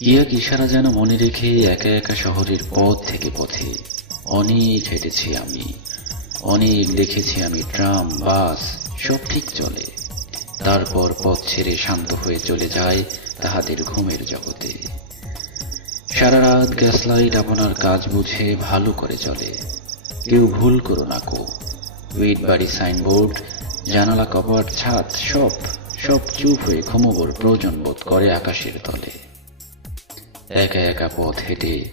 ইয়াক ইশারা যেন মনে রেখে একা একা শহরের পথ থেকে পথে অনেক হেঁটেছি আমি, অনেক দেখেছি আমি ট্রাম, বাস, সব ঠিক চলে। তারপর পথ ছেড়ে শান্ত হয়ে চলে যায় তাহাদের ঘুমের জগতে। সারা রাত গ্যাস লাইট আপনার কাজ বুঝে ভালো করে চলে। কেউ ভুল করো না কো। উইট বাড়ি, সাইনবোর্ড, জানালা, কপাট, ছাদ, সব সব চুপ হয়ে ঘুমোবর প্রয়োজন বোধ করে আকাশের তলে। একা একা পথ হেঁটে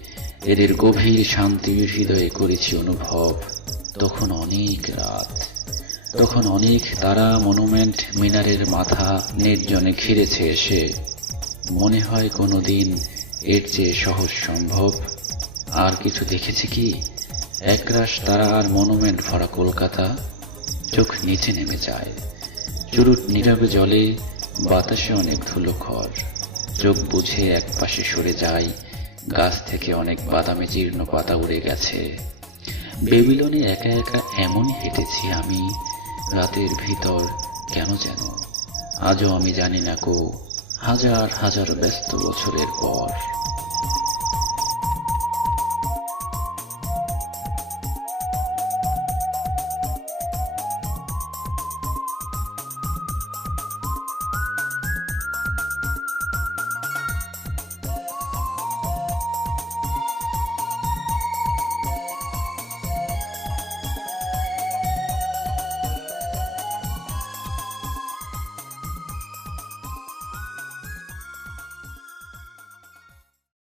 এদের গভীর শান্তি হৃদয়ে করেছি অনুভব। তখন অনেক রাত। তখন অনেক তারা মনুমেন্ট মিনারের মাথা নির্জনে ঘিরেছে এসে। মনে হয় কোনোদিন এর চেয়ে সহজ সম্ভব। আর কিছু দেখেছি কি? একরাশ তারা আর মনুমেন্ট ভরা কলকাতা। চোখ নিচে নেমে যায়। চুরুট নীরবে জলে, বাতাসে অনেক ধুলো খড় চোখ বুঝে এক পাশে সরে যায় গাছ থেকে অনেক বাদামে জীর্ণ পাতা উড়ে গেছে। বেবিলনে একা একা এমনই হেঁটেছি আমি, রাতের ভিতর কেন যেন? আজও আমি জানি না কো হাজার হাজার ব্যস্ত বছরের পর।